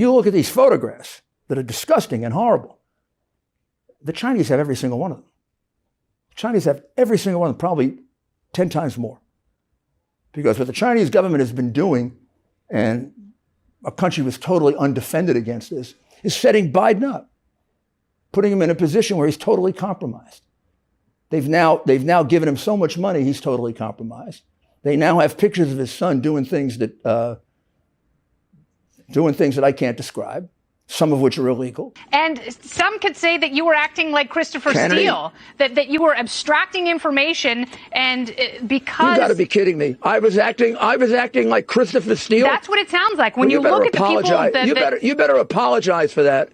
you look at these photographs that are disgusting and horrible, the Chinese have every single one of them. The Chinese have every single one of them, probably 10 times more. Because what the Chinese government has been doing, and a country was totally undefended against this, is setting Biden up, putting him in a position where he's totally compromised. They've now given him so much money, he's totally compromised. They now have pictures of his son doing things that I can't describe, some of which are illegal. And some could say that you were acting like Christopher Steele, that you were abstracting information, and because... You got to be kidding me. I was acting like Christopher Steele? That's what it sounds like. When you look at the people that... You better apologize for that.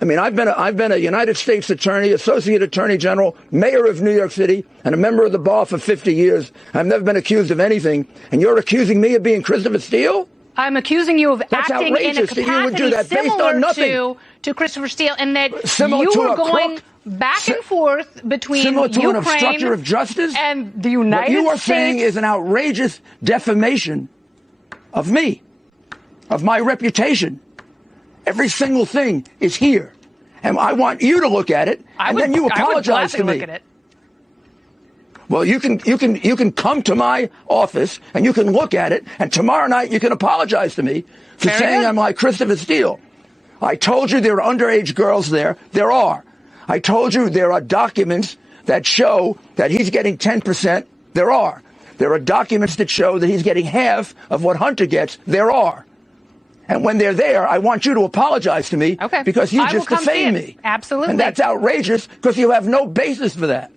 I mean, I've been a United States Attorney, Associate Attorney General, Mayor of New York City, and a member of the bar for 50 years. I've never been accused of anything, and you're accusing me of being Christopher Steele? I'm accusing you of That's acting in a outrageous that you would do capacity that based on nothing. similar to Christopher Steele, and that Similar you to were a going crook? back and forth between Similar to an obstructor Ukraine of justice? and the United What you are States. saying is an outrageous defamation of me, of my reputation. Every single thing is here. And I want you to look at it, and then you apologize to me. Look at it. Well, you can come to my office and you can look at it, and tomorrow night you can apologize to me for saying I'm like Christopher Steele. I told you there are underage girls there. There are. I told you there are documents that show that he's getting 10%. There are. There are documents that show that he's getting half of what Hunter gets. There are. And when they're there, I want you to apologize to me because you just defamed me. Absolutely. And that's outrageous because you have no basis for that.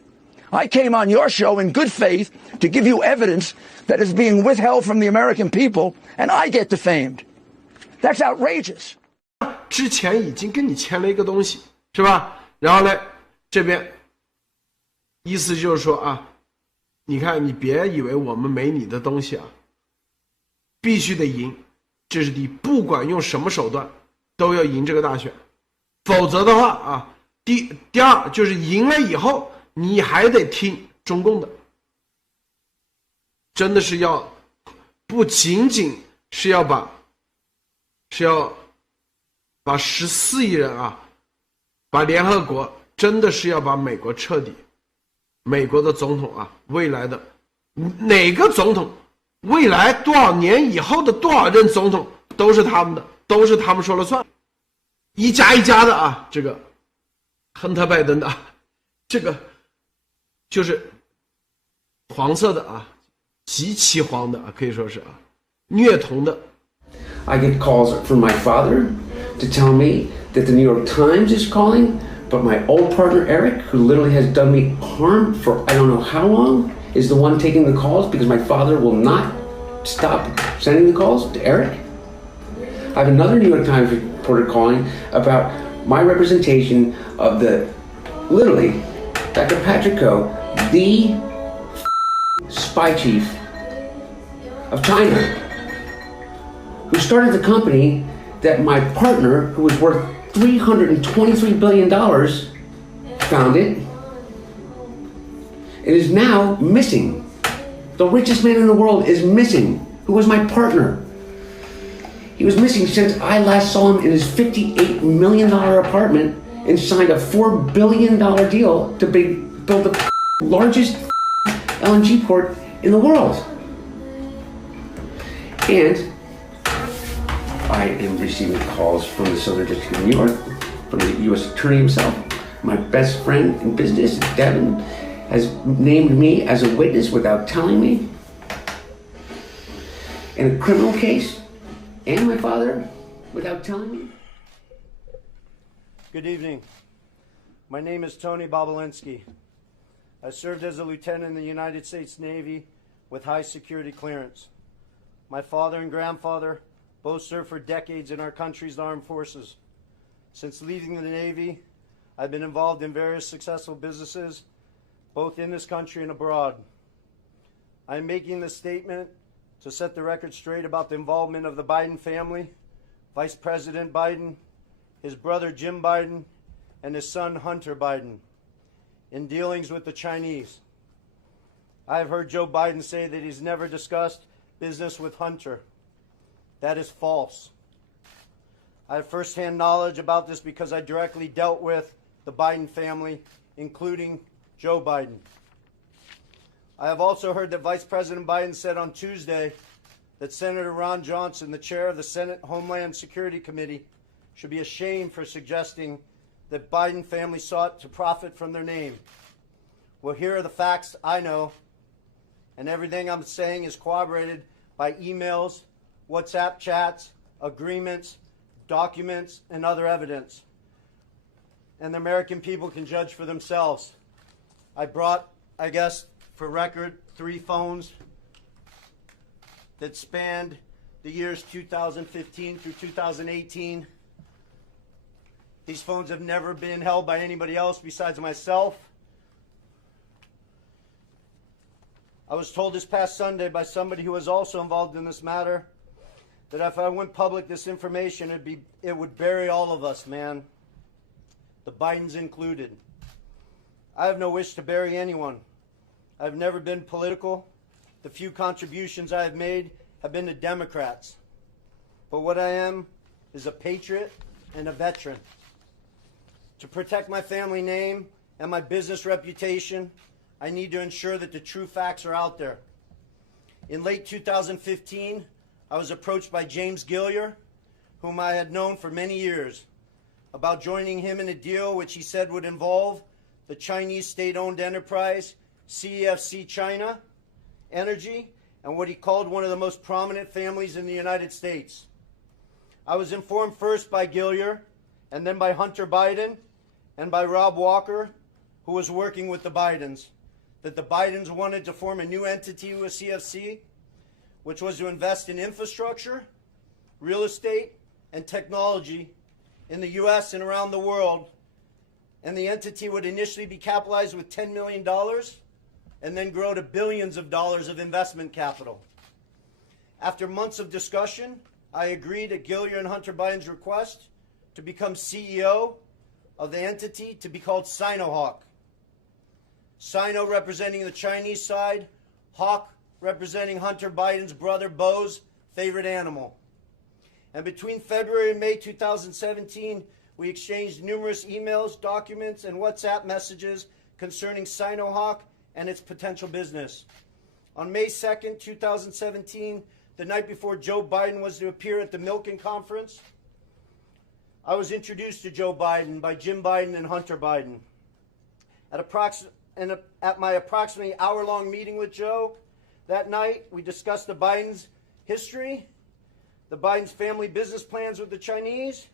I came on your show in good faith to give you evidence that is being withheld from the American people, and I get defamed. That's outrageous. 之前已经跟你签了一个东西，是吧？然后呢，这边意思就是说啊，你看你别以为我们没你的东西啊，必须得赢。这是第一，不管用什么手段都要赢这个大选，否则的话啊，第二就是赢了以后你还得听中共的，真的是要不仅仅是要把14亿人啊，把联合国真的是要把美国彻底，美国的总统啊，未来的哪个总统。未来多少年以后的多少任总统都是他们的，都是他们说了算，一家一家的啊，这个亨特拜登的，这个就是黄色的啊，极其黄的啊，可以说是啊，虐童的。I get calls from my father to tell me that the New York Times is calling, but my old partner Eric, who literally has done me harm for I don't know how long, is the one taking the calls because my father will not stop sending the calls to Eric. I have another New York Times reporter calling about my representation of literally, Dr. Patrick Koh, the spy chief of China, who started the company that my partner, who was worth $323 billion, founded. It is now missing. The richest man in the world is missing, who was my partner. He was missing since I last saw him in his $58 million apartment and signed a $4 billion deal to build the largest LNG port in the world. And I am receiving calls from the Southern District of New York, from the U.S. Attorney himself. My best friend in business, Devin, has named me as a witness without telling me in a criminal case, and my father without telling me. Good evening. My name is Tony Bobulinski. I served as a lieutenant in the United States Navy with high security clearance. My father and grandfather both served for decades in our country's armed forces. Since leaving the Navy, I've been involved in various successful businesses, both in this country and abroad. I am making this statement to set the record straight about the involvement of the Biden family, Vice President Biden, his brother Jim Biden, and his son Hunter Biden, in dealings with the Chinese. I have heard Joe Biden say that he's never discussed business with Hunter. That is false. I have firsthand knowledge about this because I directly dealt with the Biden family, including Joe Biden. I have also heard that Vice President Biden said on Tuesday that Senator Ron Johnson, the chair of the Senate Homeland Security Committee, should be ashamed for suggesting that Biden family sought to profit from their name. Well, here are the facts I know, and everything I'm saying is corroborated by emails, WhatsApp chats, agreements, documents, and other evidence. And the American people can judge for themselves. I brought, I guess, for record, 3 phones that spanned the years 2015 through 2018. These phones have never been held by anybody else besides myself. I was told this past Sunday by somebody who was also involved in this matter that if I went public this information, it would bury all of us, man. The Bidens included. I have no wish to bury anyone. I've never been political. The few contributions I have made have been to Democrats. But what I am is a patriot and a veteran. To protect my family name and my business reputation, I need to ensure that the true facts are out there. In late 2015, I was approached by James Gilliar, whom I had known for many years, about joining him in a deal which he said would involve the Chinese state-owned enterprise CEFC China Energy and what he called one of the most prominent families in the United States. I was informed first by Gilliar and then by Hunter Biden and by Rob Walker, who was working with the Bidens, that the Bidens wanted to form a new entity with CFC, which was to invest in infrastructure, real estate, and technology in the U.S. and around the world. And the entity would initially be capitalized with $10 million and then grow to billions of dollars of investment capital. After months of discussion, I agreed at Gilliar and Hunter Biden's request to become CEO of the entity to be called Sinohawk. Sino representing the Chinese side, Hawk representing Hunter Biden's brother Beau's favorite animal. And between February and May 2017, we exchanged numerous emails, documents, and WhatsApp messages concerning Sinohawk and its potential business. On May 2nd, 2017, the night before Joe Biden was to appear at the Milken Conference, I was introduced to Joe Biden by Jim Biden and Hunter Biden. At my approximately hour-long meeting with Joe that night, we discussed the Bidens' history, the Bidens' family business plans with the Chinese,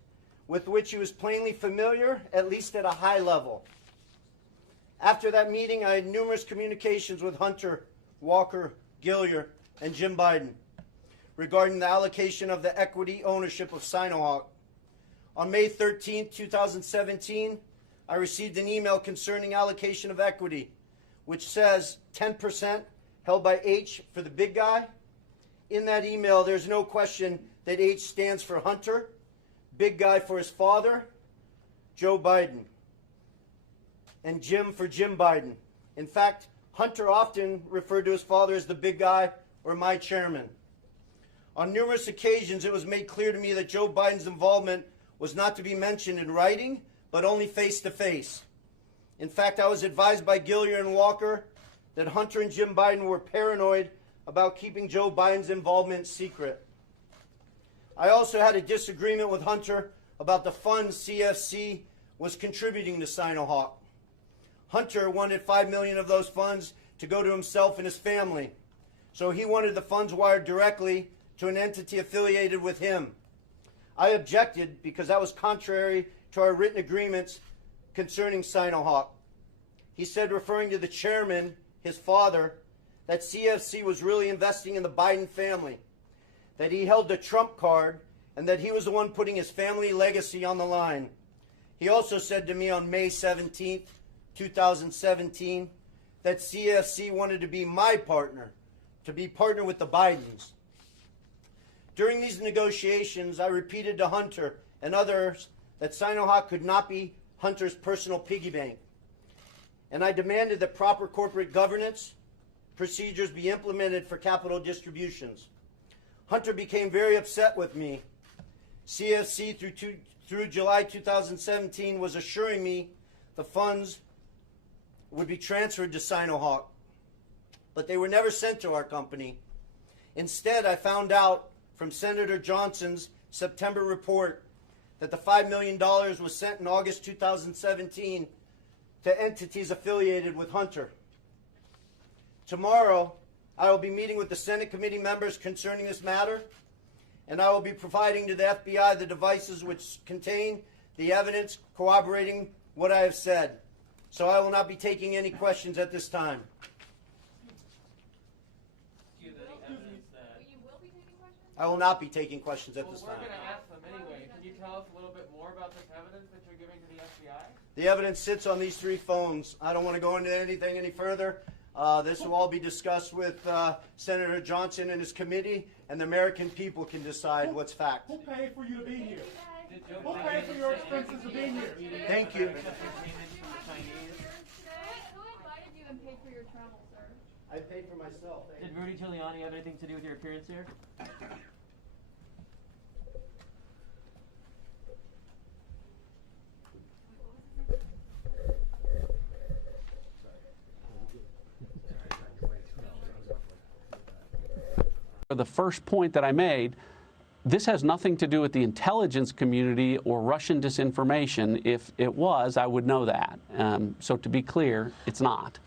with which he was plainly familiar, at least at a high level. After that meeting, I had numerous communications with Hunter, Walker, Gilliar, and Jim Biden regarding the allocation of the equity ownership of Sinohawk. On May 13, 2017, I received an email concerning allocation of equity, which says 10% held by H for the big guy. In that email, there's no question that H stands for Hunter, big guy for his father, Joe Biden, and Jim for Jim Biden. In fact, Hunter often referred to his father as the big guy or my chairman. On numerous occasions, it was made clear to me that Joe Biden's involvement was not to be mentioned in writing, but only face-to-face. In fact, I was advised by Gilliar and Walker that Hunter and Jim Biden were paranoid about keeping Joe Biden's involvement secret. I also had a disagreement with Hunter about the funds CFC was contributing to Sinohawk. Hunter wanted $5 million of those funds to go to himself and his family, so he wanted the funds wired directly to an entity affiliated with him. I objected because that was contrary to our written agreements concerning Sinohawk. He said, referring to the chairman, his father, that CFC was really investing in the Biden family, that he held the Trump card, and that he was the one putting his family legacy on the line. He also said to me on May 17th, 2017, that CFC wanted to be my partner, to be partner with the Bidens. During these negotiations, I repeated to Hunter and others that Sinohawk could not be Hunter's personal piggy bank. And I demanded that proper corporate governance procedures be implemented for capital distributions. Hunter became very upset with me. CFC through July 2017 was assuring me the funds would be transferred to Sinohawk, but they were never sent to our company. Instead, I found out from Senator Johnson's September report that the $5 million was sent in August 2017 to entities affiliated with Hunter. Tomorrow, I will be meeting with the Senate committee members concerning this matter, and I will be providing to the FBI the devices which contain the evidence corroborating what I have said. So I will not be taking any questions at this time. Do you have any evidence that... You will be taking questions? I will not be taking questions at this Well, we're time. going to ask them anyway. Can you tell us a little bit more about this evidence that you're giving to the FBI? The evidence sits on these 3 phones. I don't want to go into anything any further. This will all be discussed with Senator Johnson and his committee, and the American people can decide what's fact. Who paid for you to be here? Who Who paid for your expenses to be here? Thank you. Who invited you and paid for your travel, sir? I paid for myself. Did Rudy Giuliani have anything to do with your appearance here? The first point that I made, this has nothing to do with the intelligence community or Russian disinformation. If it was, I would know that. So to be clear, it's not.